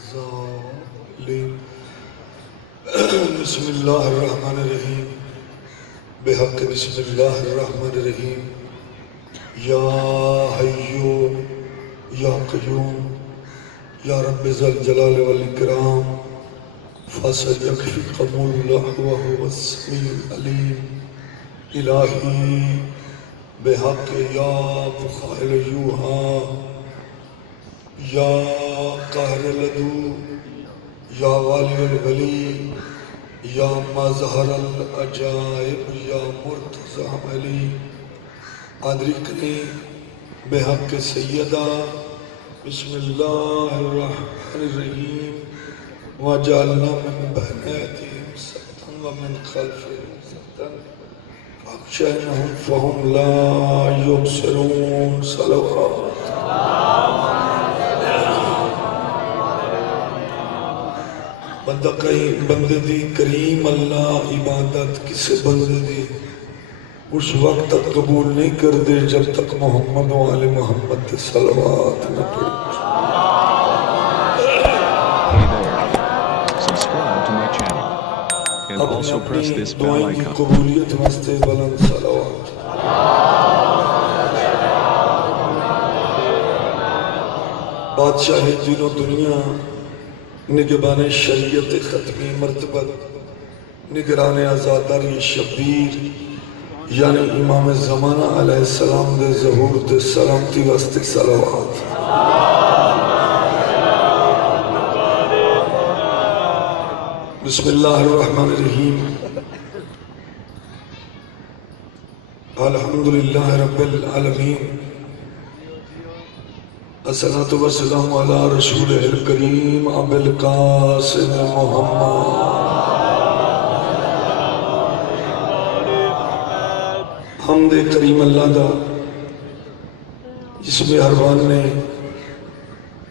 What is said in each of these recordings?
الظالمين بسم اللہ الرحمن الرحیم بحق بسم اللہ الرحمن الرحیم یا حیو یا قیوم یا رب ذی الجلال والاکرام فسیکفیکم اللہ وہو السمیع العلیم الہی بحق یا مخائل یوہا یا قہر العدو یا والی الولی یا مظہر العجائب یا مرتضی علی ادرکنی بحق سیدہ بسم اللہ الرحمن الرحیم وجعلنا من بین ایدیہم سدا ومن خلفہم سدا فاغشیناہم فہم لا یبصرون صلوات بندہ کہیں بندے دی کریم اللہ عبادت کسے بندے دی اس وقت تک قبول نہیں کر دے جب تک محمد و آل محمد صلوات نہ پڑھ. Subscribe to my channel and also press this bell دعائیں کی icon. قبولیت واسطے بلند صلوات. بادشاہ دین و دنیا نگبان شریعت ختمی مرتبت نگران آزادار شبیر یعنی امام زمانہ علیہ السلام دے ظہور دے سلامتی واسطے صلوات. بسم اللہ الرحمن الرحیم الحمدللہ رب العالمین الصلاة والسلام علی رسول الکریم ابو القاسم محمد. حمد کریم اللہ دا جس میں حربان نے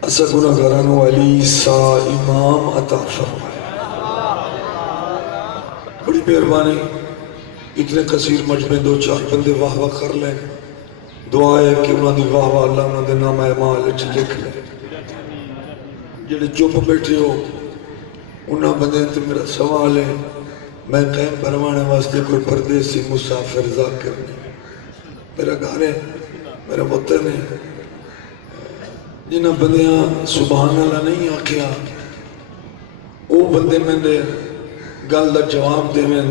اسا گناہگاران والی سا امام عطا فرمایا. بڑی مہربانی اتنے کثیر مجمع دو چار بندے واہ واہ کر لیں. دعا ہے کہ انہوں نے واہ واہ اللہ انہوں نے نام اعمال اچھ لکھ لیں. جڑے چپ بیٹھے ہو انہوں بندے تو میرا سوال ہے میں قائم بھروانے واسطے کوئی پردیسی مسافر ذاکر نہیں. میرا گھر ہے میرا وطن ہے. جنہاں بندیاں سبحان اللہ نہیں آکھیا وہ بندے میں نے گل دا جواب دے میں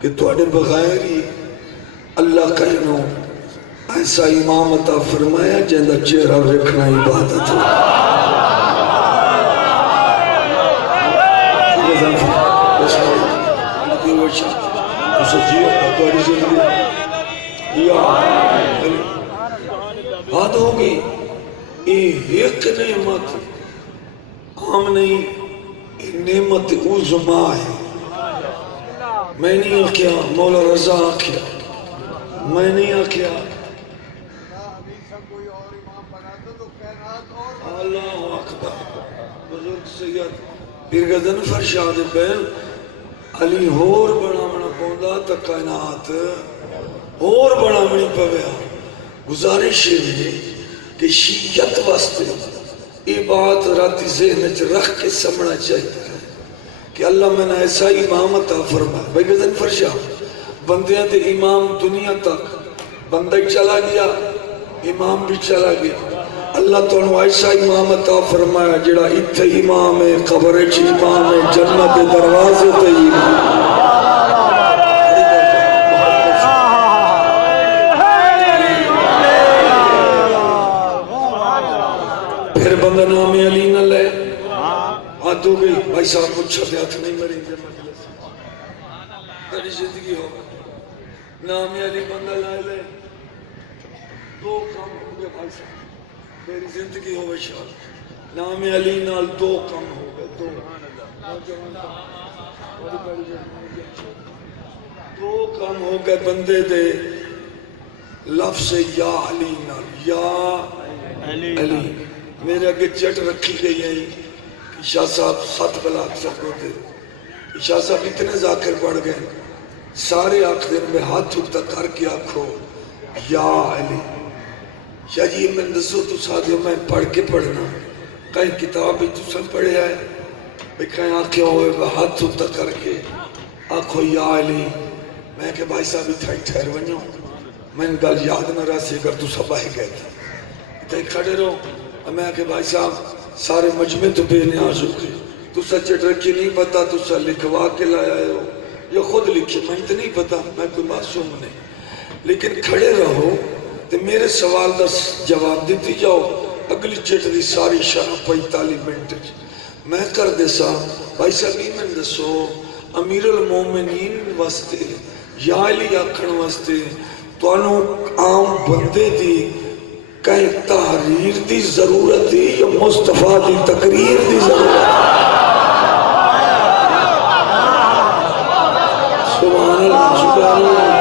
کہ تواڈے بغیر ہی اللہ کہنو ایسا امام عطا فرمایا جہاں چہرہ رکھنا عبادت ہو. بات ہوگی ایک نعمت عام نہیں نعمت عظما ہے. میں نہیں آکھیا مولا رضا آکھیا میں نہیں آکھیا اللہ اکبر بزرگ سید پیر گزن فرشاد بین علی ہور بڑا منا پوندا تا کائنات اور بڑا منی پویا. گزارش ہے کہ شیعت واسطے یہ بات راتی ذہن چ رکھ کے سمجھنا چاہیے کہ اللہ میں نے ایسا امام عطا فرمایا. بھائی گزن فرشا بندیاں تے امام دنیا تک بندہ چلا گیا امام بھی چلا گیا. اللہ تعالیٰ ایسا امام عطا فرمایا جڑا اتھے امام ہے قبر چ امام ہے جنت دے دروازے تے امام. پھر بندہ نام علی نہ لے ہاتھ ہو گئی بھائی صاحب مجھے پہ ہاتھ نہیں مریں گے مجلس تیری زندگی ہو نام علی بندہ لائے لے دو کام ہو گئے بھائی صاحب میری زندگی ہو گئے شاید نام علی نال دو کام ہو گئے دو کام ہو گئے بندے دے لفظ یا علی نال یا علی. میرے آگے چٹ رکھی گئی ہیں کہ شاہ صاحب 7 بلاک سب ہوتے شاہ صاحب اتنے ذاکر پڑھ گئے سارے آنکھ دن میں ہاتھ اٹھتا کر کے آنکھو یا علی. شاہ جی میں دسو تو ساتھ میں پڑھ کے پڑھنا کئی کتاب بھی تسا پڑھے ہے بھی کہیں آنکھیں ہوئے ہاتھ اتر کر کے آنکھو یا علی میں کہ بھائی صاحب اتھائی ٹھہر ونیو میں نے گل یاد نہ رہا سی اگر تسا باہی گئے تھا اتھائی کھڑے رہو میں کہ بھائی صاحب سارے مجمع تو بے نیاز ہو گئے تسا چٹ رکھی نہیں پتا تسا لکھوا کے لایا ہو یا خود لکھے میں تو نہیں پتا میں کوئی معصوم نہیں لیکن کھڑے رہو تو میرے سوال دا جواب دیتی جاؤ اگلی چٹ دی ساری شرح 45 منٹ میں کر دے سا بھائی صاحب ایمن دسو امیر المومنین واسطے یا علی آکھن واسطے تو انہوں عام بندے دی کہیں تحریر دی ضرورت دی یا مصطفیٰ دی تقریر دی ضرورت سبحان اللہ سبحان اللہ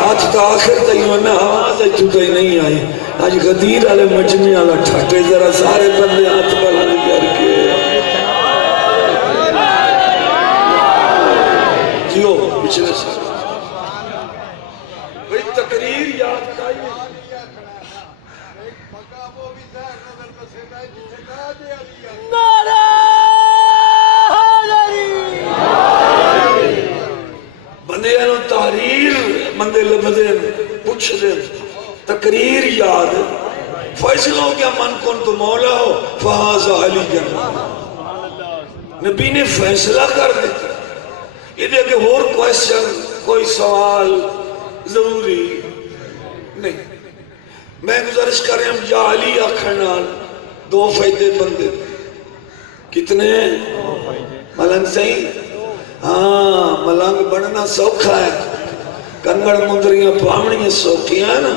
ہاتھ تا آخر تیوں میں آواز ہے تو تے نہیں آئی آج غدیر والے مجمع والا ٹھٹے ذرا سارے بندے ہاتھ بلند کر کے جیو پچھلے سال بھئی تقریر یاد کائیے بندے انہوں تحریر بندے لبدے پوچھ دے تقریر یاد فیصلہ ہو گیا من کن تو مولا ہو فہاز علی جنہ نبی نے فیصلہ کر دیتا یہ دے کہ اور کوئیشن کوئی سوال ضروری نہیں میں گزارش کر رہا ہوں یا علی آکھنال 2 فائدے بندے کتنے ملنگ صحیح ہاں ملنگ بننا سوکھا ہے کنگڑ مندریاں پامنیاں سوکھیاں نا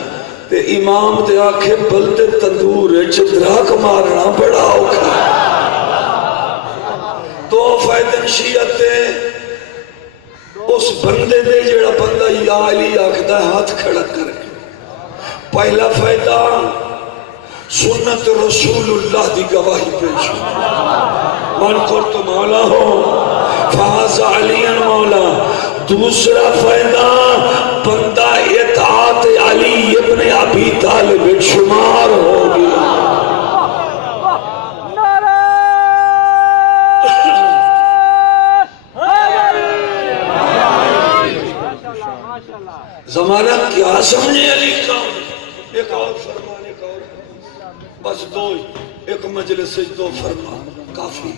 تے امام تے آکھے بلدے تندور چدراک مارنا بڑا اوکھا 2 فائدے شیعت تے اس بندے دے جڑا بندہ یا علی آکھدا ہے ہاتھ کھڑا کر کے پہلا فائدہ سنت رسول اللہ دی گواہی پیش من کن تو مولا ہو فاز علی مولا دوسرا فائدہ بندہ اطاعت علی ابن ابی طالب شمار ہو گیا زمانہ کیا سمجھے علی کا ایک اور فرمان ایک اور بس 2 ایک مجلس سے 2 فرمان کافی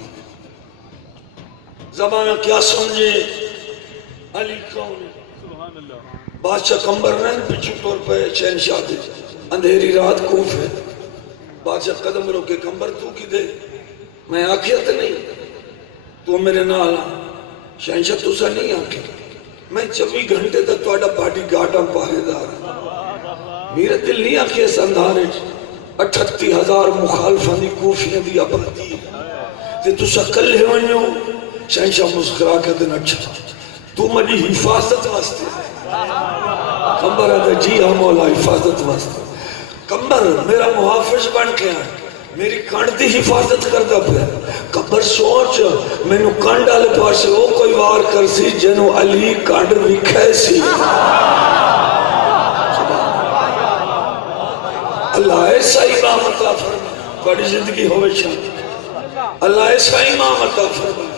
زمانہ کیا سمجھے علی کون بادشاہ کمبر نہیں پچھو طور پہ شہنشاہ دے اندھیری رات کوف ہے بادشاہ قدم رو کے کمبر تو کی دے میں آکھیت نہیں تو میرے نال شہنشاہ تو سا نہیں آکھے میں 24 گھنٹے تک تو آڈا پارٹی گاٹا پاہے دار میرے دل نہیں آکھے سندھارے 38,000 مخالفہ دی کوفیاں دی آبادی تے تو سا کل ہے ونیو شہنشاہ مسکرا کے دن اچھا تو مجھے حفاظت واسطے کمبر ہے جی ہاں مولا حفاظت واسطے کمبر میرا محافظ بن کے آئے میری کانڈ دی حفاظت کردہ پہ کمبر سوچ میں نو کانڈ آلے پاسے وہ کوئی وار کر سی جنو علی کانڈ رکھے سی اللہ ایسا امام عطا فرمائے بڑی زندگی ہوئے شاہ اللہ ایسا امام عطا فرمائے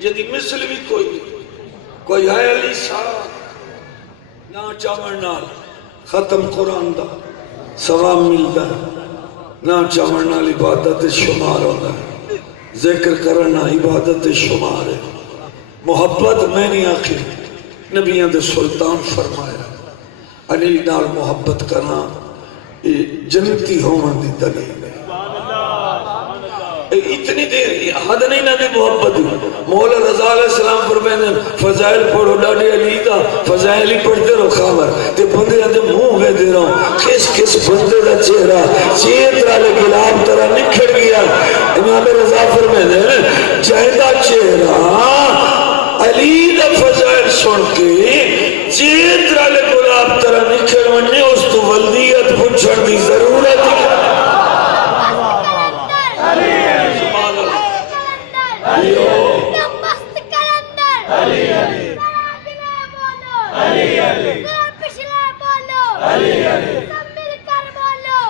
یدی مثل بھی کوئی ہے علی صاحب نا چاون نال ختم قرآن دا ثواب ملدا نا چاون نال عبادت شمار ہوتا ہے ذکر کرنا عبادت شمار ہے محبت میں نہیں آخی نبیاں دے سلطان فرمایا علی نال محبت کرنا جنتی ہومن دی دلیل ہے اتنی دیر حد نہیں نہ دی محبت مولا رضا علیہ السلام فرمائے فضائل پڑھو ڈاڑی علی کا فضائل ہی پڑھتے رہو خبر تے بندے آدھے منہ میں دے رہا ہوں کس بندے دا چہرہ چیترہ لے گلاب طرح نکھڑ گیا امام رضا فرمائے چاہدہ چہرہ علی دا فضائل سن کے چیترہ لے گلاب طرح نکھڑ وننے اس تو ولدیت پچھڑ دی ضرورت ہے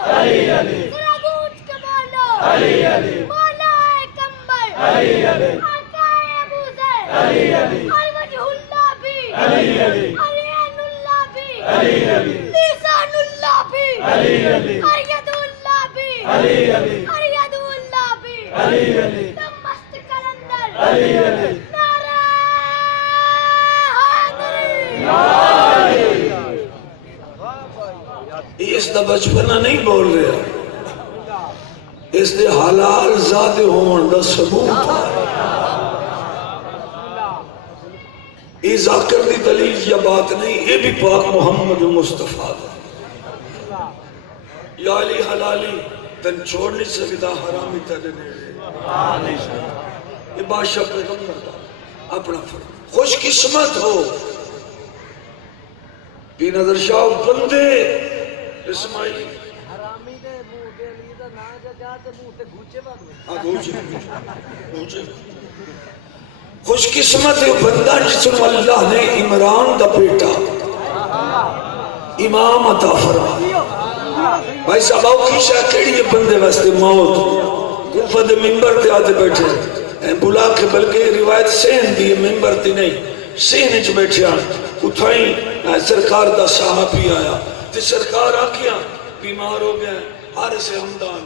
ذرا گونج کے بولو مولا ہے کمبر آقا ہے ابو ذر اور وجہ اللہ بھی اور عین اللہ بھی لسان اللہ بھی اور ید اللہ بھی اور ید اللہ بھی تم مست کلندر نعرہ حیدری اس دا بچپنا نہیں بول رہا، اس دے حلال ذات ہون دا ثبوت ہے۔ یہ ذاکر دی دلیل یا بات نہیں، یہ بھی پاک محمد مصطفیٰ دا۔ یا علی حلالی تن چھوڑ نہیں سکتا، حرامی تجھے نیڑے۔ یہ بادشاہ پیغمبر دا اپنا فرق۔ خوش قسمت ہو پی نظر شاہ بندے اسماعیل حرامی دے منہ دے علی دا نا جا تے منہ تے گھوچے بگ گھوچے خوش قسمت ہے بندہ جس کو اللہ نے عمران دا بیٹا امام عطا فرمایا۔ بھائی صاحب آؤ کیشا کیڑی ہے بندے واسطے موت کوفہ دے ممبر تے آتے بیٹھے بلا کے، بلکہ روایت سین دی ممبر تی نہیں، سین اچ بیٹھے اتھائیں سرکار دا صحابی آیا تے سرکار آکیا بیمار ہو گیا ہر سے ہمدان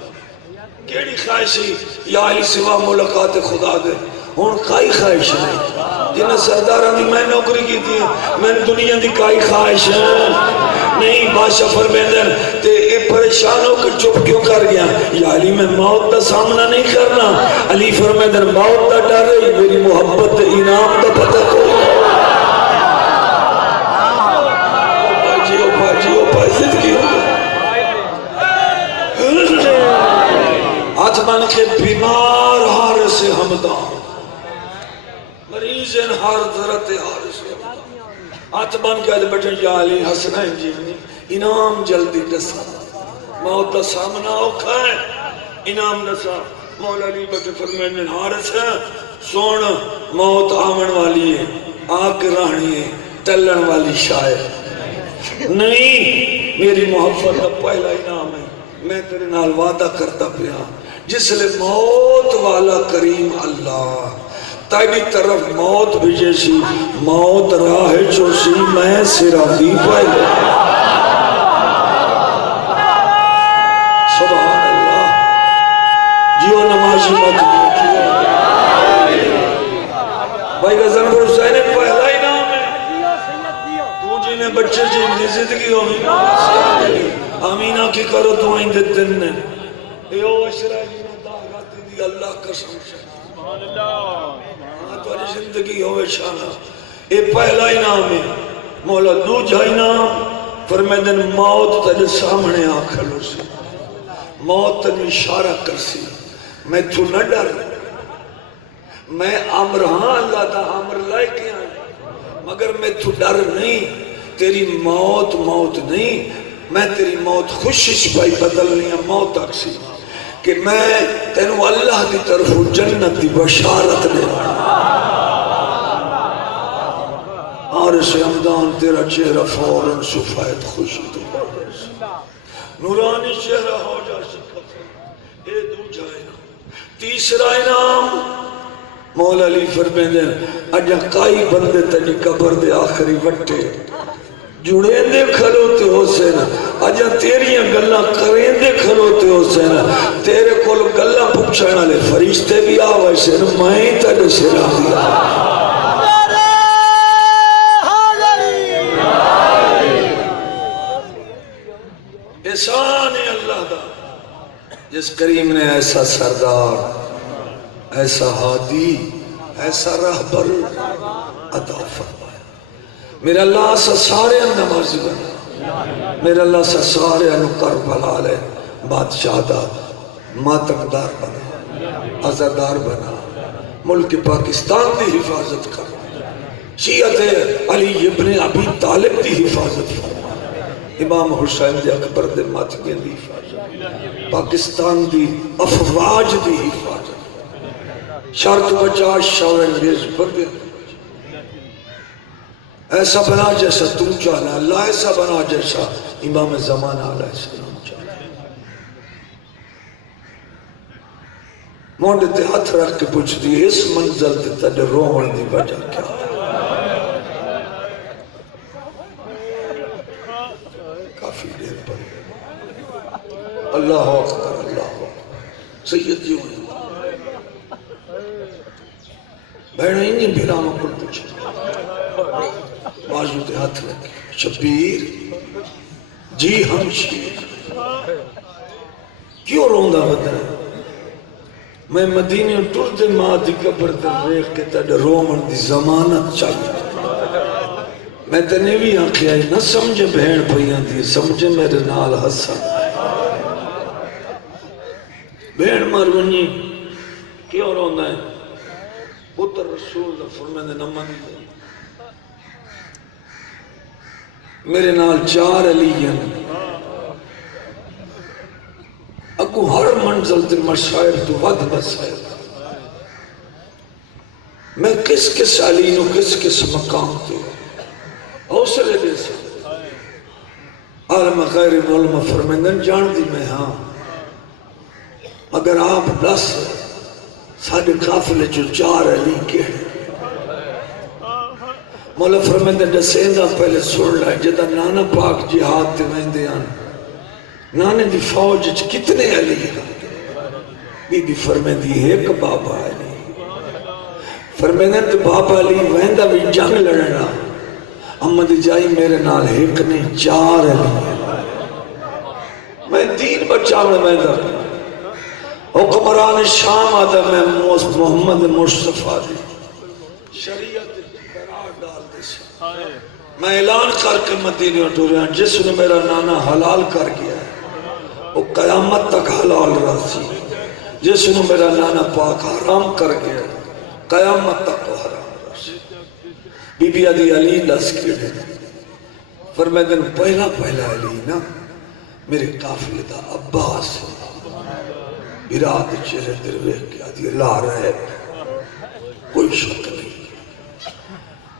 کیڑی خواہشی یا علی سوا ملاقات خدا دے ہون کائی خواہش نہیں جنہ سردارہ دی میں نوکری کی تھی میں دنیا دی کائی خواہش نہیں۔ بادشاہ فرمیندر تے اے پریشان ہو کر چپ کیوں کر گیا؟ یا علی میں موت دا سامنا نہیں کرنا۔ علی فرمیندر موت دا ڈر رہی میری محبت دا انعام دا پتہ کوئی ہاتھ بن کے بیمار ہار سے ہمدان مریض ان ہار ذرت ہار سے ہاتھ بن کے بیٹھے یا علی حسنین جیونی انعام جلدی دسا موت دا سامنا اوکھا ہے انعام دسا۔ مولا علی بیٹھے فرمین ہار سے سون موت آمن والی ہے آگ رہنی ہے ٹلن والی شاید نہیں، میری محبت کا پہلا انعام ہے۔ میں تیرے نال وعدہ کرتا پیا جس لئے موت والا کریم اللہ تیری طرف موت بھیجے سی موت راہ چوسی میں سرا دی پہلے سبحان اللہ جیو نمازی مت دیکھئے بھائی غزن پر حسین پہلا انعام ہے تو جنہیں بچے جنہیں زندگی ہوئی آمینہ کی کرو تو آئندے دن نے اے او اشرائی میں داغاتی دی اللہ قسم سے تو زندگی ہوئے شانہ اے پہلا انعام ہے۔ مولا دوجہ انعام فرمیدن موت تجھے سامنے آکھلو سی موت تجھے اشارہ کر سی میں تو نہ ڈر میں عمر ہاں اللہ دا عمر لائے کے آئے مگر میں تو ڈر نہیں تیری موت موت نہیں میں تیری موت خوشش پائی بدلنی ہے موت اکسی کہ میں تینو اللہ دی طرف جنت دی بشارت دے عارش امدان تیرا چہرہ فوراً سفید خوشی تو نورانی چہرہ ہو جا شکت اے دو جائنا تیسرا انعام مولا علی فرمیدن اجا کائی بندے تجی قبر دے آخری وٹے جڑیں دے کھلوتے ہو سینا اجا تیریاں گلہ کریں دے کھلوتے ہو سینا تیرے کول گلہ پوچھانا لے فرشتے بھی آوائے سینا میں تجھے سرا دیا احسان اللہ دا جس کریم نے ایسا سردار ایسا ہادی ایسا رہبر عطا فرمایا۔ میرا اللہ سے سارے نمازی بنا میرا اللہ سے سارے کربلا لے بادشاہ دا ماتمدار بنا عزادار بنا ملک پاکستان دی حفاظت کر شیعت علی ابن ابی طالب دی حفاظت کر امام حسین دے اکبر دے ماتگین دی حفاظت پاکستان دی افواج دی حفاظت شرط بچا شاہ انگریز بندے ایسا بنا جیسا تم چاہنا اللہ ایسا بنا جیسا امام زمانہ علیہ السلام چاہنا مونڈے تے ہاتھ رکھ کے پوچھ دی اس منزل تے تجھے رومن دی وجہ کیا کافی دیر پر اللہ اکبر اللہ اکبر سید جی ہوئے بہن انہیں بھیرام اکبر پوچھا بازو تے ہاتھ رکھے شبیر جی ہم شیر کیوں روندہ بدن میں مدینے ٹرد ماں دی قبر در ریخ کے تڑ رومن دی ضمانت چاہیے میں تنے بھی آنکھیں آئی نہ سمجھے بہن پہیاں دی سمجھے میرے نال ہسا بہن مرونی کیوں روندہ ہے پتر رسول دا فرمائے نہ من دے میرے نال 4 علی ہیں اگو ہر منزل تے مشاعر تو ود مسائل میں کس کس علی نو کس کس مقام تے حوصلے دے سا عالم غیر علم فرمیندن جان دی میں ہاں اگر آپ دس ساڑھے قافلے جو 4 علی کے مولا فرمیندن جسیندہ پہلے سن لائے جدہ نانا پاک جہاد تے ویندے آن نانے دی فوج کتنے علی ہیں بی بی فرمیندی ایک بابا علی فرمیندن تے بابا علی ویندہ بھی جنگ لڑنا احمد جائی میرے نال ایک نے 4 علی ہیں میں دین بچاونے ویندہ حکمران شام آدھا میں محمد مصطفیٰ دی شریعت قرار ڈال دے سا میں اعلان کر کے مدینے اٹھو رہا جس نے میرا نانا حلال کر گیا ہے وہ قیامت تک حلال رہا جس نے میرا نانا پاک حرام کر گیا ہے قیامت تک وہ حرام رہا بی بی علی لس کے دے فرمیدن پہلا علی نا میرے قافلے دا عباس براد چہرے درویح کیا دی لا رہے کوئی شک نہیں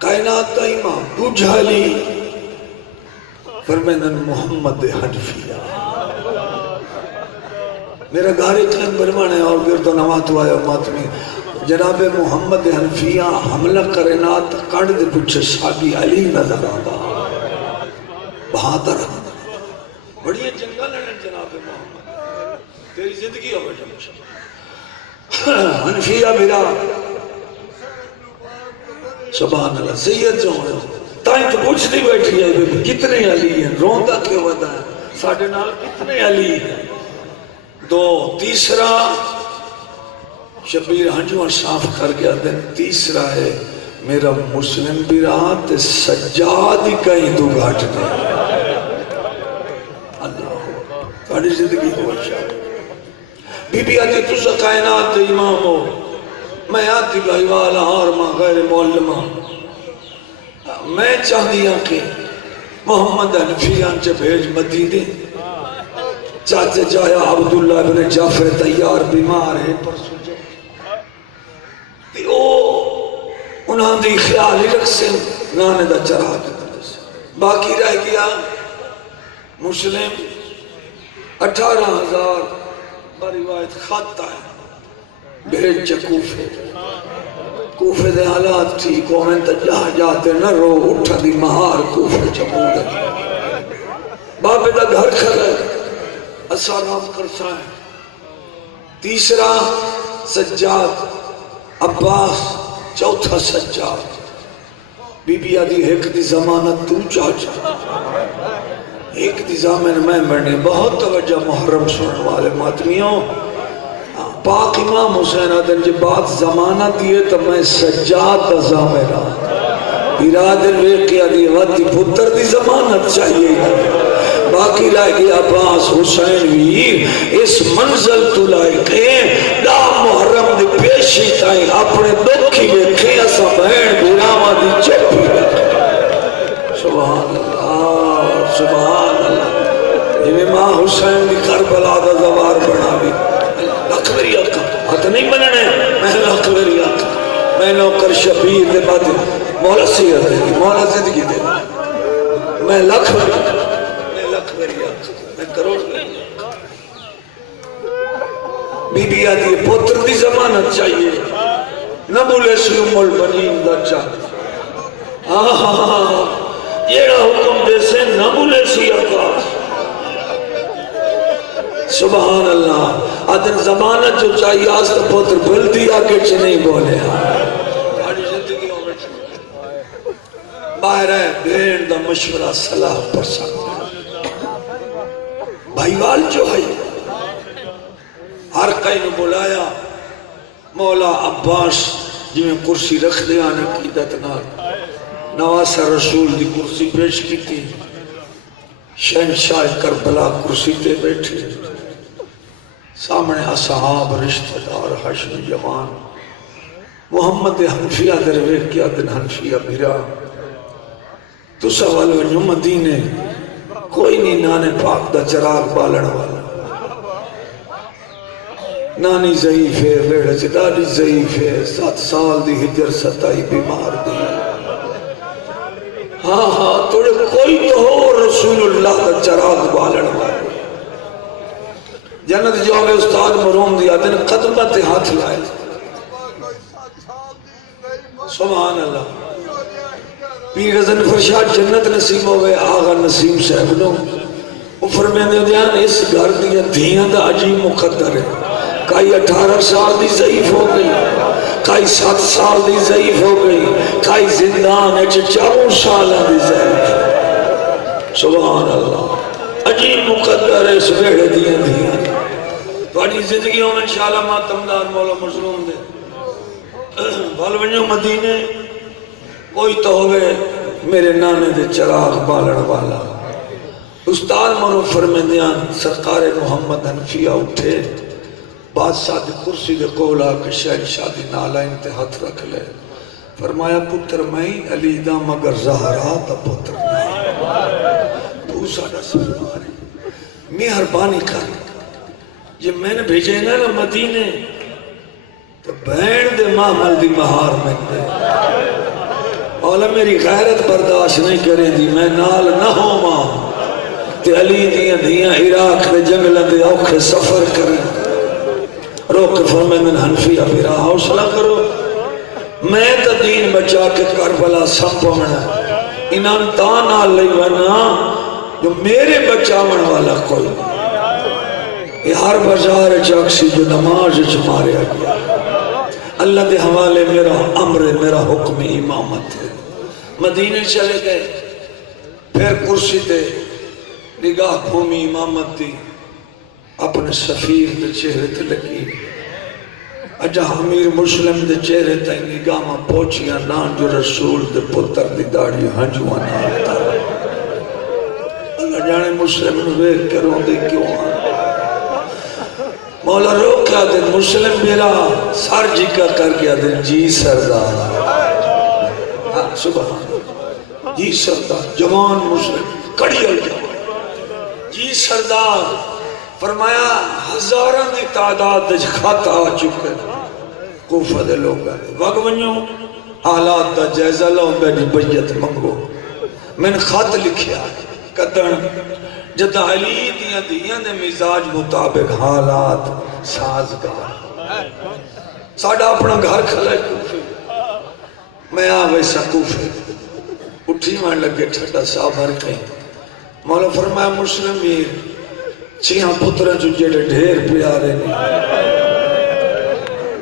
کائنات دا امام بجھ علی فرمیدن محمد حنفیہ میرا گھر اکلن برمان ہے اور گردو نواتو آیا امات میں جناب محمد حنفیہ حملہ کرنات کڑ دے پچھے صحابی علی نظر آبا بہادر بڑی جنگل ہے جناب محمد تیری زندگی ہو جمشہ حنفیہ میرا سبحان اللہ سید جو ہے تائیں تو پوچھ نہیں بیٹھی ہے کتنے علی ہیں روندہ کیوں ودا ہے ساڑھے نال کتنے علی ہیں 2 تیسرا شبیر ہنجوان صاف کر گیا دن تیسرا ہے میرا مسلم بھی رہا تے سجاد ہی کہیں تو گھاٹ نہیں اللہ تاڑی زندگی ہو شاہ بی بی آتی تُسا کائنات دے امام ہو میں آتی بھائی والا اور ماں غیر معلمہ میں چاہ دیا کہ محمد حنفیان سے بھیج مدینے چاچے جایا عبداللہ بن جعفر تیار بیمار ہے پر سجے تی او انہاں دی خیالی رکھ سے نانے دا چرا دیتا سے باقی رہ گیا مسلم 18,000 بروایت خط آئے بھیج کوفے کوفے دے حالات تھی کومن تا جاتے نہ رو اٹھا دی مہار کوفے چمود ہے بابے دا گھر کھلے اسارام کرسا ہے تیسرا سجاد عباس چوتھا سجاد بی بی آدھی ایک دی زمانت تو چاچا ایک دی زامن میں مرنے بہت توجہ محرم سننے والے ماتمیوں پاک امام حسین آدھن جی بات زمانہ دیئے تو میں سجاد دا زامنہ برادر ویقی آدھی وقتی پتر دی زمانت چاہیے باقی لائے گی عباس حسین ویر اس منزل تو لائے گئے دا محرم دی پیشی تائیں اپنے دکھی ویکھیں اسا بہن بیراما دی چپی سبحان اللہ سبحان اللہ یہ ماں حسین دی کربلا دا زوار بنا بھی لکھ میری آقا ہاتھ نہیں بننے میں لکھ میری آقا میں نوکر شبیر دے بعد مولا سید دے مولا زندگی دے میں لکھ میری آقا میں کروڑ میری آقا بی بی آدھی پتر دی ضمانت چاہیے نہ بولے سی ام البنین دا چاہیے یہ حکم دے سے نہ بولے سی عباس سبحان اللہ آدھر ضمانت جو چاہیے آستا پتر بھل دیا کہ چھ نہیں بولے باہر ہے بھیڑ دا مشورہ صلاح پسند بھائیوال جو ہے ہر کئی نے بلایا مولا عباس جی میں کرسی رکھ دیا عقیدت نواسہ رسول دی کرسی پیش کی تھی شہنشاہ کربلا کرسی تے بیٹھے سامنے اصحاب رشتہ دار حشم جوان محمد حنفیہ دروے کیا دن حنفیہ بھیرا تو سوال ونجو مدینے کوئی نہیں نانے پاک دا چراغ بالن والا نانی ضعیف ہے بیڑے سے دادی ضعیف ہے 7 سال دی ہجر 27 بیمار دی ہاں توڑے کوئی تو ہو رسول اللہ دا چراغ بالن والا جنت جو ہمیں استاد مروم دیا دن قدمت ہاتھ لائے سبحان اللہ پیر غزن فرشاد جنت نصیب ہوئے آغا نسیم صاحب نو وہ فرمیندے دیان اس گھر دیا دھیاں دا عجیب مقدر ہے کئی 18 سال دی ضعیف ہو گئی کئی 7 سال دی ضعیف ہو گئی کئی زندان ہے 4 سال دی ضعیف سبحان اللہ عجیب مقدر ہے اس بیڑے دیا دھیاں تھوڑی زندگیوں میں انشاءاللہ ماتمدار مولا مظلوم دے بالونجو مدینے کوئی تو ہوئے میرے نانے دے چراغ بالن والا استاد منو فرمیندیان سرکار محمد حنفیہ اٹھے بادشاہ دی کرسی دے کولا کہ شہنشاہ دی نالائن تے ہاتھ رکھ لے فرمایا پتر میں علی دا مگر زہرا دا پتر نہیں تو ساڑا سرکار ہے مہربانی کر جب میں نے بھیجے نا مدینے تو بین دے معامل دی مہار میں دے اولا میری غیرت برداشت نہیں کرے دی میں نال نہ ہوں ماں تے علی دیاں دیاں عراق دے جنگلہ دے اوکھے سفر کریں روک فرمیندن حنفیہ پیرا حوصلہ کرو میں تا دین بچا کے کربلا سمپونا انہاں تانا لئی ورنہ جو میرے بچاون والا کوئی یہ ہر بازار چاکسی جو نماز چمارے گیا اللہ دے حوالے میرا امر میرا حکم امامت ہے مدینے چلے گئے پھر کرسی تے نگاہ گھومی امامت دی اپنے سفیر دے چہرے تے لگی اجا امیر مسلم دے چہرے تے نگاہ ماں پہنچیاں نان جو رسول دے پتر دی داڑی ہنجوان آتا اللہ جانے مسلم نویر کروں دے کیوں آن مولا روکیا دن مسلم میرا سر جکا کر گیا دن جی سردار سبحان جی سردار جوان مسلم کڑیل جوان جی سردار فرمایا ہزاران دی تعداد دے خط آ چکے کوفہ دے لوگ آئے وقت ونیو حالات دا جائزہ لوں بیٹی بیت منگو میں نے خط لکھیا قدر جدہ علی دیاں دے مزاج مطابق حالات سازگار ساڑھا اپنا گھر کھلائے کوفے میں ویسا کوفے اٹھی مان لگے ٹھٹا سابر کہیں مولا فرمایا مسلم ویر چھیاں پترہ جو جڑے ڈھیر پیارے نہیں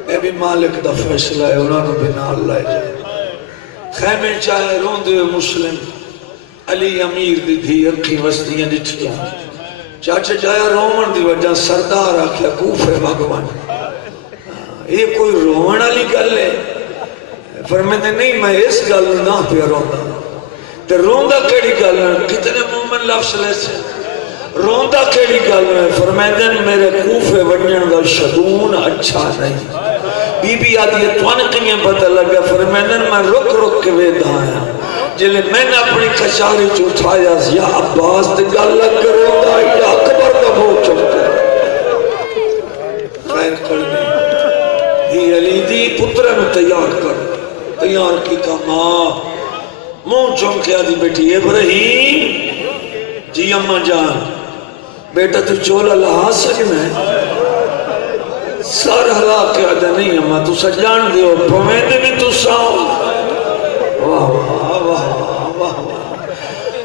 اے بھی مالک دا فیصلہ ہے انہوں نے بنا اللہ جائے خیمے چاہے رون دے مسلم علی امیر دی دھی اکھی وسطیاں ڈٹھیاں چاچے جایا رومن دی وجہ سردار آکھیا کوفے بھگوان یہ کوئی رومن علی گل ہے فرمیندے نہیں میں اس گل نہ پیا روندا تے روندا کیڑی گل ہے کتنے مومن لفظ لے سے روندا کیڑی گل ہے فرمیندے میرے کوفے ونجن دا شگون اچھا نہیں بی بی آدھی توان کہیں پتہ لگا فرمیندے میں رک رک کے ویدہ آیا جلے میں نے اپنی کچاری چوٹھایا یا عباس دے گل لگ کروں گا یا اکبر کا بھوک چکتا خیر کرنے یہ علی دی پترہ میں تیار کر تیار کی کا ماں مون چونکیا دی بیٹی ابراہیم جی اماں جان بیٹا تو چولا لہا سکنا ہے سر ہلا کے آدھا نہیں اما تسا جان دیو پویں دے بھی تسا واہ واہ واہ واہ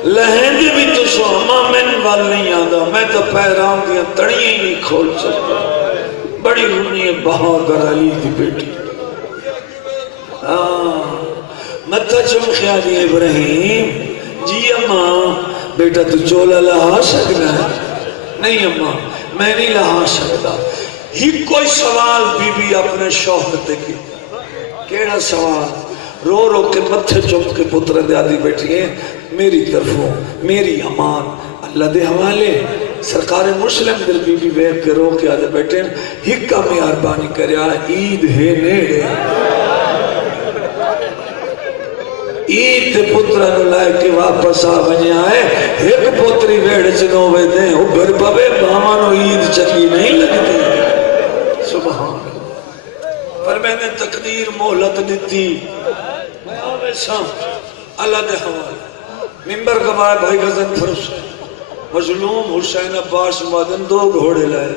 لہیں دے بھی تسا اما من وال نہیں آدھا میں تو پیرام دیا تڑیاں ہی نہیں کھول سکتا بڑی رونی ہے بہادر علی دی بیٹی متہ چمخیا دی ابراہیم جی اما بیٹا تو چولا لہا سکنا ہے نہیں اما میں نہیں لہا سکتا ہی کوئی سوال بی بی اپنے شوہر تے کی کیڑا سوال رو رو کے متھے چپ کے پتر دے آدھی بیٹھی ہے میری طرفوں میری امان اللہ دے حوالے سرکار مسلم دل بی بی بیٹھ کے رو کے آدھے بیٹھے ہکا میں اربانی کریا عید ہے نیڑے عید تے پترہ نو لائے کے واپس آ بنی آئے ایک پتری ویڑ چنو وے دیں ابھر پوے باما نو عید چکی نہیں لگتی سبحان اللہ پر میں نے تقدیر مہلت دیتی میں آوے سام اللہ دے حوالے ممبر گواہ بھائی غزن فرس مظلوم حسین عباس مادن دو گھوڑے لائے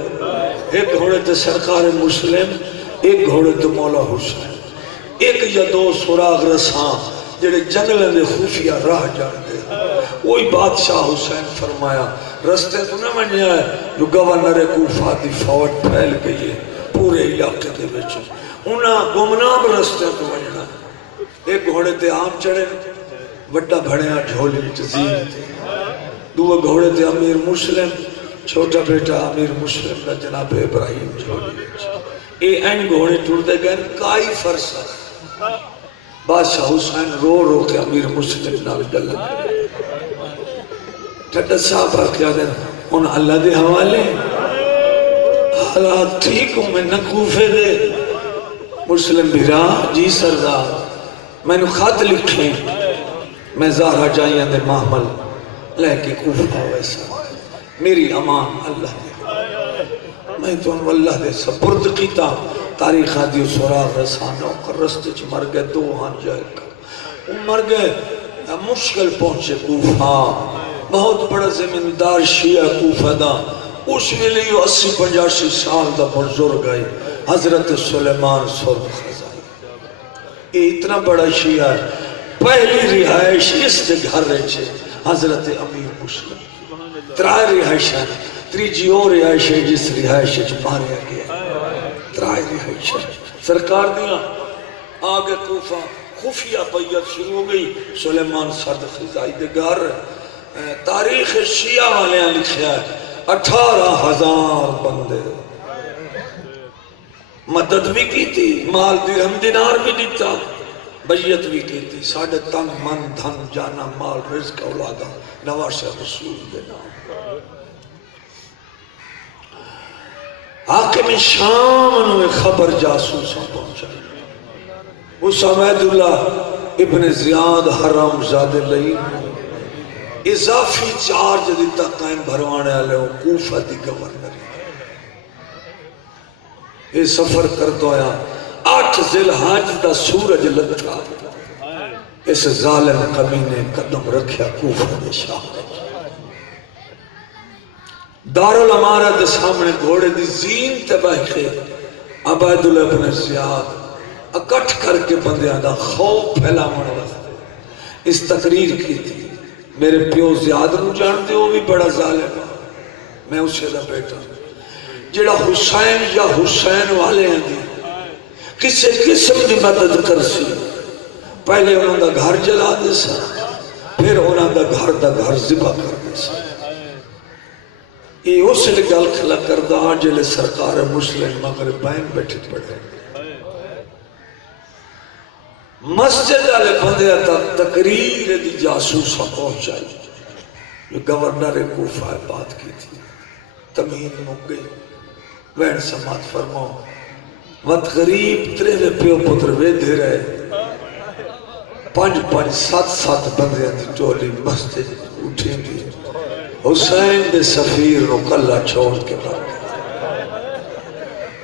ایک گھوڑے تے سرکار مسلم ایک گھوڑے تے مولا حسین ایک یا دو سراغ رساں جڑے جنگلیں دے خفیہ راہ جان دے وہی بادشاہ حسین فرمایا رستے تو نہ منیا ہے جو گورنر کوفہ دی فوج پھیل گئی ہے پورے علاقے دے بچے انہاں گمنام رستے تو منیا ایک گھوڑے تے عام چڑھے وڈا بھڑیاں جھولی تزین تے دو گھوڑے تے امیر مسلم چھوٹا بیٹا امیر مسلم کا جناب ابراہیم جھولی اے این گھوڑے ٹوڑ دے گئے کائی فرسا بادشاہ حسین رو رو کے امیر مسلم نال جلن ٹھٹا صاحبہ کیا دیں ان اللہ دے حوالے حالات ٹھیک ہوں میں نکوفے دے مسلم بھیرا جی سردار میں نے خط لکھیں میں زہرہ جائیاں دے محمل لے کے کوفہ ویسا میری امان اللہ دے میں تو ان اللہ دے سپرد کیتا تاریخ آدیو سراغ رسانوں کا رستے چھ مر گئے دو ہاں جائے گا مر گئے مشکل پہنچے کوفہ بہت بڑا زمیندار شیعہ کوفہ دا اس میں لیو 80-85 سال دا بزرگ آئی حضرت سلیمان سرخ خزائی یہ اتنا بڑا شیعہ ہے پہلی رہائش اس دے گھر رہے چھے حضرت امیر مسلم ترائے رہائش ہے تریجی اور رہائش ہے جس رہائش ہے ماریا گیا ترائے رہائش ہے سرکار دیا آگے کوفہ خفیہ بیعت شروع ہو گئی سلیمان صدق خزائی دے گھر تاریخ شیعہ والے ہیں لکھیا ہے 18,000 بندے مدد بھی کی تھی مال درہم دینار بھی دیتا بیعت بھی کی تھی ساڑھے تن من دھن جانا مال رزق اولادا نواز رسول دینا حاکم شام انہوں خبر جاسوساں پہنچائی اس عبید اللہ ابن زیاد حرام زادے لئی اضافی چارج دیتا قائم بھروانے والے ہوں کوفہ دی گورنری یہ سفر کر دو آیا 8 ذی الحج دا سورج لگتا اس ظالم قمینے قدم رکھیا کوفہ دے شاہ دارالعمارہ دے سامنے گھوڑے دی زین تباہ کے عبید اللہ ابن زیاد اکٹھ کر کے بندیاں دا خوف پھیلا مڑا رہتے اس تقریر کی تھی میرے پیو زیادہ نو جانتے ہو بھی بڑا ظالم میں اسے دا بیٹا جڑا حسین یا حسین والے ہیں دی کسے قسم دی مدد کر سی پہلے انہوں دا گھر جلا دے سا پھر انہوں دا گھر ذبح کر دے سا یہ اس لئے گل کھلا کردہ جلے سرکار مسلم مغرب بین بیٹھے پڑے مسجد والے بندے تقریر دی جاسوسہ پہنچائی جو گورنر کوفہ بات کی تھی تمہین مک گئی وین سمات فرماؤ وقت غریب تریوے پیو پتر وے دے رہے 5-7 بندے دی ٹولی مسجد اٹھیں گی حسین دے سفیر نو کلہ چھوڑ کے بار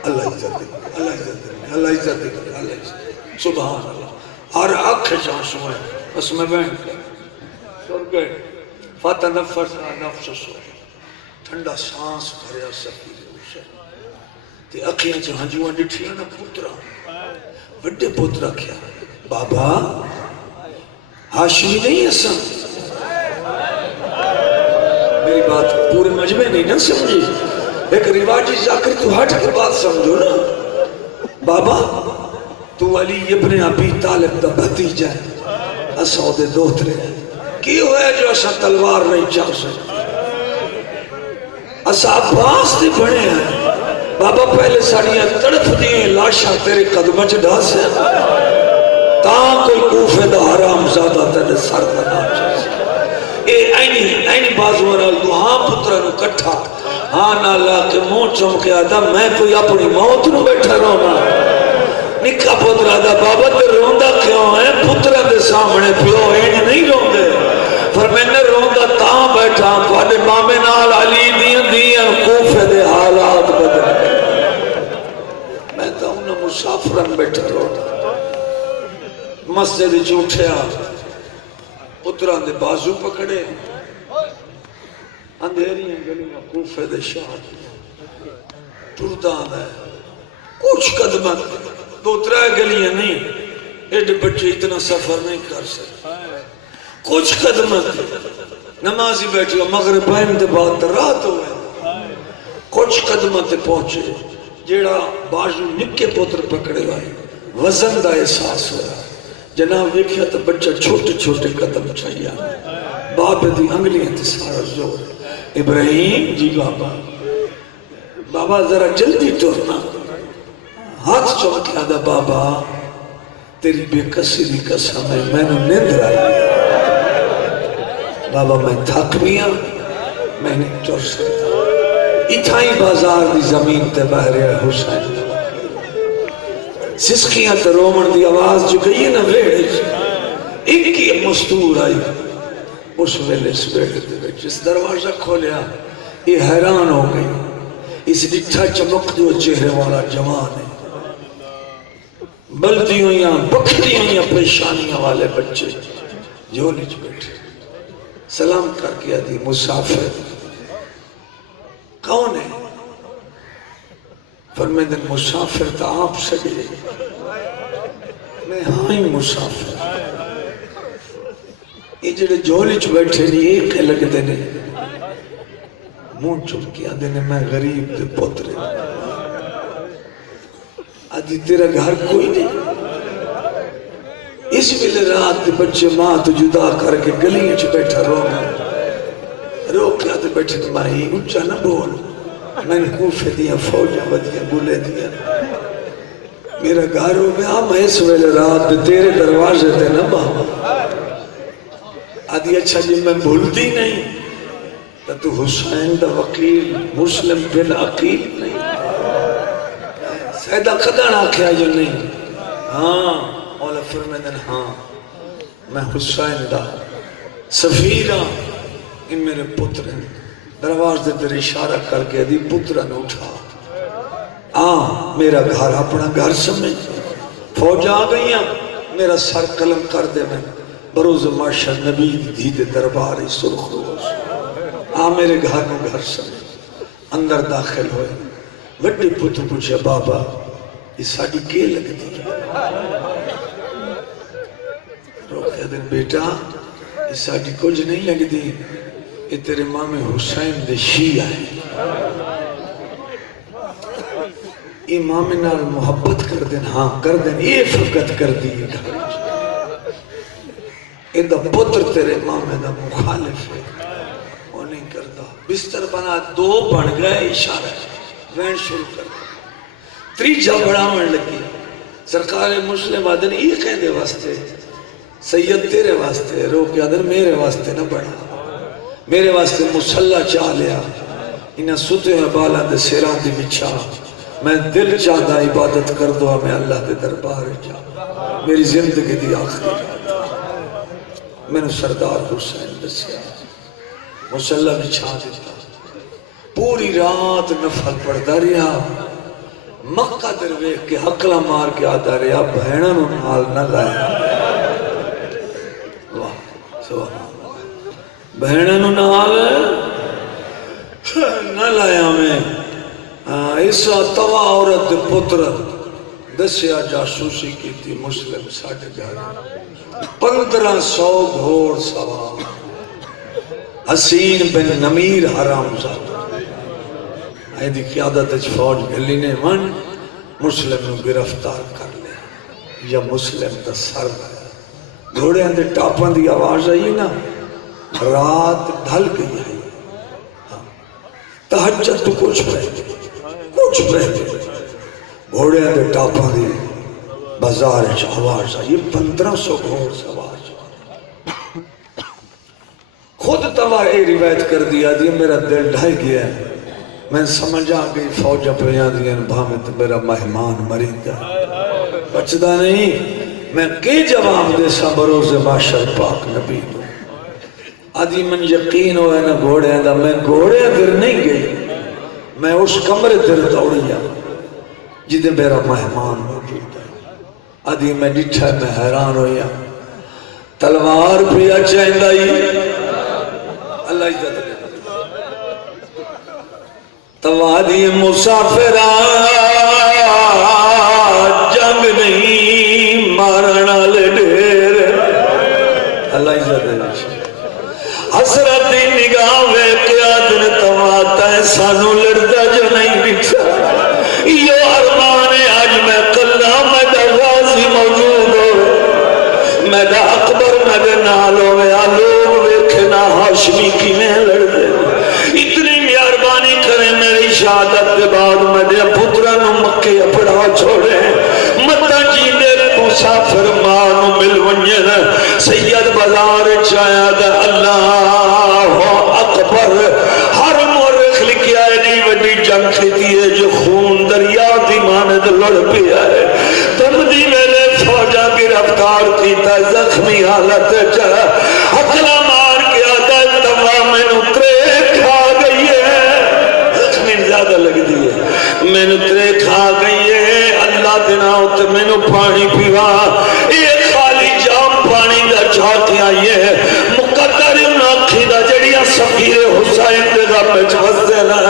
اللہ عزت دے اللہ عزت دے اللہ عزت دے اللہ عزت سبحان اللہ ہر اکھ چانسوں ہے بس میں بین کر سر گئے فاتح نفس نفس سو ٹھنڈا سانس بھریا سفیر حسین تے اکھیاں چ ہنجواں ڈٹھیاں نا پترا بڑے پترا کیا بابا ہاشمی نہیں اساں میری بات پورے مجمع نہیں نہ سمجھی ایک رواجی ذاکر تو ہٹ کے بات سمجھو نا بابا تو علی ابن ابی طالب دا بھتیجا ہے اساں دے دوترے کی ہویا جو اساں تلوار نہیں چاہ سکتے اساں عباس دے بڑے ہیں بابا پہلے ساڑیاں تڑپ دیئے لاشاں تیرے قدمہ چ ڈھاس ہیں تاں کوئی کوفے دا حرام زیادہ تیرے سر بنا چاہیے اے اینی بازوان آلدو ہاں پترہ نو کٹھا ہاں نالا کے مون چمکے آدھا میں کوئی اپنی موت نو بیٹھا رونا نکا پترہ دا بابا تے روندہ کیوں ہے پترہ دے سامنے پیو اینی نہیں روندے پر میں نے روندہ تاں بیٹھا پہلے مامے نال علی دیاں کوفے دے حالات بدل میں تا انہاں مسافران بیٹھا رونا مسجد جھوٹیا پتران دے بازو پکڑے اندھیریاں گلیاں کوفے دے شاہد ٹردان ہے کچھ قدمت دو ترہ گلیاں نہیں ایڈے بچے اتنا سفر نہیں کر سکتے کچھ قدمت نمازی بیٹھے مغرب پہن دے بعد رات ہوئے کچھ قدمت پہنچے جیڑا بازو نکے پتر پکڑے گئے وزن دا احساس ہوا جناب دیکھیا تو بچہ چھوٹے چھوٹے قدم چاہیا باپ دی انگلیاں تے سارا زور ابراہیم جی بابا بابا ذرا جلدی ٹورنا ہاتھ چمکیا دا بابا تیری بے کسی دی قسم ہے میں نے نیند آئی بابا میں تھک بھی ہوں میں نے ٹور سکتا اتھائی بازار دی زمین تے بہرے حسین سسکیاں تے رومن دی آواز جو گئی ہے نا ویڑے ایک کی مستور آئی اس ویلے اس ویڑے دے ویچ اس دروازہ کھولیا یہ حیران ہو گئی اس ڈٹھا چمک جو چہرے والا جوان ہے بلدی ہوئیاں بکھتی ہوئیاں پریشانیاں والے بچے جو نیچ بیٹھے سلام کر کے دی مسافر کون ہے فرمیدن مسافر تا آپ سکے میں ہاں ہی مسافر یہ جڑے جولی چ بیٹھے نہیں ایک ہے لگ دینے مون چمکیا دینے میں غریب دے پترے آدھی تیرا گھر کوئی نہیں اس ویلے رات دے بچے ماں تو جدا کر کے گلیاں چ بیٹھا رو کیا تے بیٹھے تو مائی اونچا نہ بول میں نے کوفے دیا فوجہ بدیا گلے دیا میرا گھر ہو گیا میں اس ویلے رات دے تیرے دروازے تے نہ باہا آدھی اچھا جی میں بھولتی نہیں تو حسین دا وکیل مسلم بن عقیل نہیں سیدہ قدر آکھیا جو نہیں ہاں مولا فرمیدن ہاں میں حسین دا سفیرہ ان میرے پتر ہیں درواز دے تیرے اشارہ کر کے دی پترن اٹھا میرا گھر اپنا گھر سمجھ فوج آ گئیاں میرا سر قلم کر دے میں بروز معاشر نبی دی دے درباری سرخ روز میرے گھر نو گھر سمجھ اندر داخل ہوئے وڈی پتر پوچھے بابا یہ ساڑی کے لگ دی روکے دن بیٹا یہ ساڑی کچھ نہیں لگ دی یہ تیرے امام حسین دے شیعہ ہے امام نال محبت کر دیں ہاں کر دیں یہ فقط کر دی یہ دا پتر تیرے امام دا مخالف ہے وہ نہیں کرتا بستر بنا دو بن گئے اشارہ وین شروع کر دیں تریجہ بڑھامن لگی سرکار مسلم آدن یہ کہنے واسطے سید تیرے واسطے روک آدن میرے واسطے نہ بڑھا میرے واسطے مسلح چاہ لیا انہیں ستے ہیں بالا دے سیران دی بچھا میں دل چاہتا عبادت کر دو میں اللہ دے دربار جا میری زندگی دی آخری رات میں نے سردار حسین دسیا مسلح بچھا دیتا پوری رات نفل پڑھتا رہا مکہ درویخ کے حقلہ مار کے آتا رہا بہنہ نو نال نہ لایا واہ سبحان بہنہ نو نال نہ لایا میں اس توا عورت پتر دسیا جاسوسی کی تھی مسلم 1500 گھوڑ سوار حسین بن نمیر حرام زادہ ایدی قیادت فوج گلی نے من مسلم نو گرفتار کر لیا یا مسلم دا سر گھوڑے اندر ٹاپاں دی آواز آئی نا رات ڈھل گئی ہے تہجد تو کچھ پہلے گھوڑے اندر ٹاپاں دی بازار آواز آئی 1500 گھوڑ سوار خود توا اے روایت کر دیا دی میرا دل ڈھائی گیا ہے میں سمجھا گئی فوجہ پہیاں دیا بھامت میرا مہمان مری گا بچدہ نہیں میں کئی جواب دے سا بروز معاشر پاک نبی دوں آدھی من یقین ہوئے نا گھوڑے اندر میں گھوڑے اندر نہیں گئی میں اس کمرے در دوڑیا جدے میرا مہمان موجود ہے آدھی میں ڈٹھا میں حیران ہویا تلوار پیا چاہندہ ہی اللہ عزت دے توادی مسافران جنگ نہیں مارنا لے ڈیر اللہ عزت دے حسرت دی نگاہ وے کیا دن تواتا ہے سانو لڑتا جو نہیں بچھا یہ ارمان ہے آج میں قلعہ میدہ غازی موجود ہو میدہ اکبر میدہ نالو میں آلوگ ویکھنا ہاشمی کی میں لڑ دے اتنی مہربانی کریں میری شہادت کے بعد میرے پترانو مکے اپڑا چھوڑے متا جیندے مسافر مانو مل ونجن سید بازار چایا دا اللہ اکبر ہر مورخ لکھیا ہے نہیں وڈی جنگ کھتی ہے جو خون دریا دی ماند لڑ پیا ہے تم دی میرے فوجہ کی رفتار کیتا زخمی حالت چاہ اکلا مار کیا دا تمام اترے کھا گئی ہے زخمی زیادہ لگ دی ہے میں اترے کھا گئی ہے اللہ دینا ہوتے میں نے پانی پیوا ایک خالی جام پانی دا چاہتے آئی ہے مقدر اناکھی دا جڑیا سفیر حسین دے دا پچ وزدے نا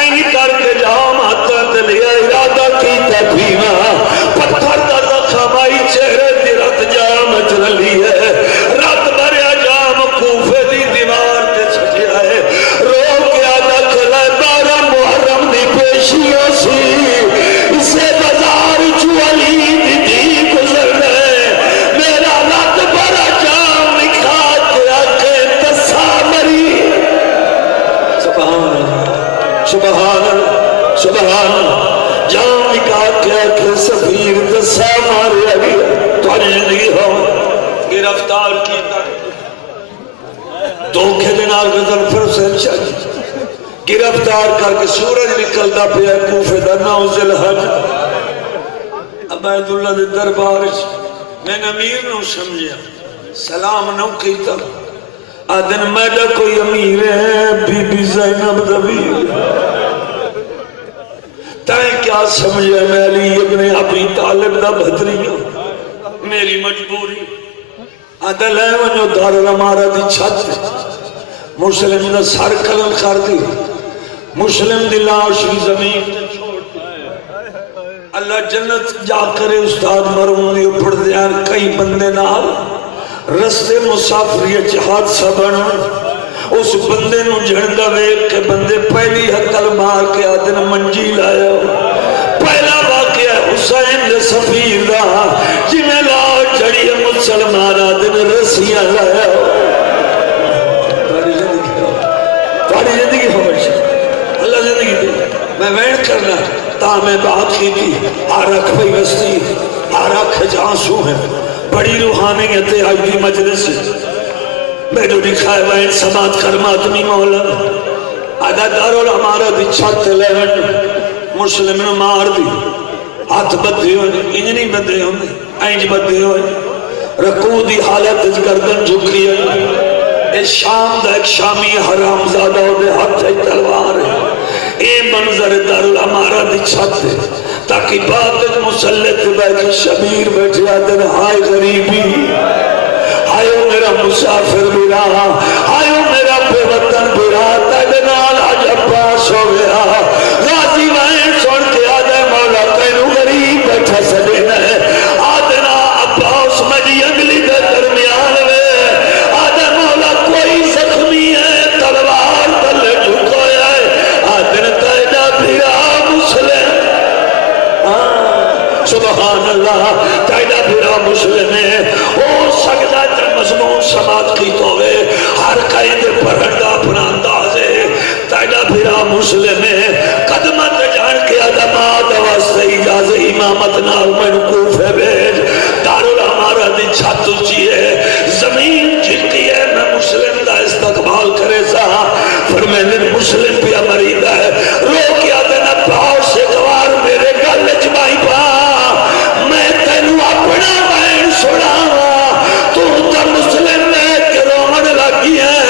اینی کر کے جام آتا دلیا ارادہ کی تا پیوا پتھر دا زخم آئی چہرے دی رت جام چلی ہے رت بریا جام کوفے دی دیوار تے چھجیا ہے رو کیا دکھلا بارہ محرم دی پیشیوں سی اسے بازار چوالی دی دی گزر رہے میرا رات برا جام نکھا کیا کہ دسا مری سبحان سبحان سبحان جام نکھا کیا کہ سفیر دسا ماری آگئی تھوڑی زندگی ہو گرفتار کی دھوکے دنال غزل پر سے چاہیے گرفتار کر کے سورج نکلتا پیا کوفے دا 9 ذوالحج عبید اللہ دے دربار میں امیر نو سمجھیا سلام نو کیتا آدن میڈا کوئی امیر ہے بی بی زینب دبیر تائیں کیا سمجھے میں علی ابن ابی طالب دا بھتریوں میری مجبوری عدل ہے ونجو دار الامارہ دی چھت مسلم دا سر قلم کر دی مسلم دی لاش کی زمین اللہ جنت جا کرے استاد مرون دی اپڑ دیان کئی بندے نال رستے مسافری حادثہ بنا اس بندے نو جھنڈا ویک کے بندے پہلی حقل مار کے آدن منجی لایا پہلا واقعہ حسین دے سفیر دا جنہیں لا چڑی مسلمان آدن رسیاں لایا تاری زندگی ہمیشہ اللہ زندگی دے میں وین کرنا تا میں بات کی تھی آرکھ بھئی وستی آرکھ جانسو ہیں بڑی روحانیت آئی دی مجلس میں جو دکھائے وین سماعت کرماتمی مولا آدھا دارو ہمارا دی چھت لیون مسلم نے مار دی ہاتھ بدے ہوئے انجنی بدے ہوئے اینج بدے ہوئے رکوع دی حالت گردن جھکری ہے اس شام دا ایک شامی حرام زادہ دے ہاتھ تلوار ہے اے منظر دارالعمارہ دی چھت ہے تاکہ بعد مسلط بیٹھ شبیر بیٹھے آدھن ہائے غریبی ہائیو میرا مسافر برا ہائیو میرا بے وطن برا تیدنال آج عباس ہو گیا غازی وائن سبحان اللہ تیرا بھرا مسلم ہے ہو سکتا ہے مضمون سماعت کی تو ہوئے ہر قائد پرھنڈا اپنا انداز ہے تیرا بھرا مسلم ہے قدمت جان کے ادمات واسطے اجازت امامت نال میں کوفے بھیج دارالعمارہ دی چھت اونچی ہے زمین جھکی ہے میں مسلم دا استقبال کرے سا فرمینے مسلم پیا مرید ہے رو کیا دینا پاؤ سے دوار میرے گل جمائی پا میں تینو اپنا بین سڑا تو تا مسلم میں کہ رومن لگی ہے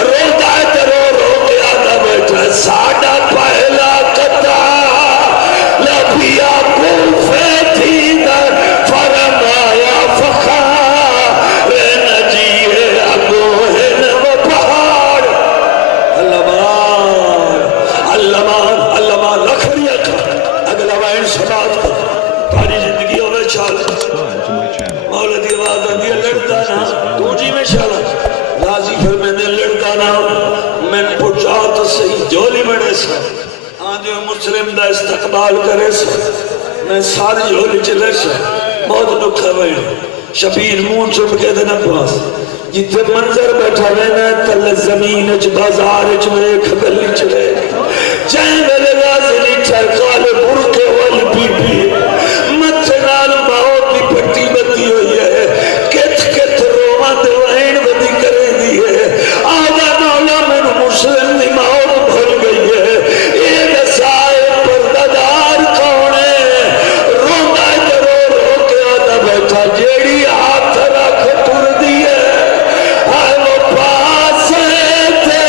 رو دائے تے رو کیا دا بیٹھا ساڑا پہلا قطع لبیا کوفے تھی در فرمایا فخار نجیے اگوہن و پہاڑ اللہ لکھریت اگلا وائن سماعت تاری زندگی ہوئے چال Subscribe to my channel. مولا دی آواز آدھی لڑتا نا تو جی میں شالا راضی پھر میں نے لڑتا نا میں نے پوچھا تو صحیح جولی بڑے سا آنجو مسلم دا استقبال کرے سا میں ساری جولی چلے سا بہت نکھا بھئی شبیر مون چپ کے دینا پاس جتے منظر بیٹھا رہنا تل زمین اچ بازار اچ میں ایک گلی چلے جائیں میرے غازلی ٹھرکال برکے والی بی بی مچنال ماؤ کی پٹی بتی ہوئی ہے کت کت روما دوائن بدی کرے دی ہے آدھا مولا میں مسلم دی ماؤ بھر گئی ہے یہ نسائے پردادار کون ہے روندہ رو کے آدھا بیٹھا جیڑی ہاتھ رکھ تر دی ہے آئے وہ پاسے تھے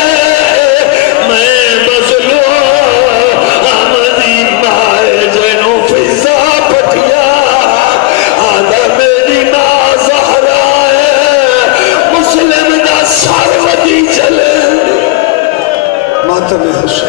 میں مظلوم آمدی مائے جنوں فضا پٹیا آدھا میری ماں زہرا ہے مسلم دا سر ودی چلے ماتم حسین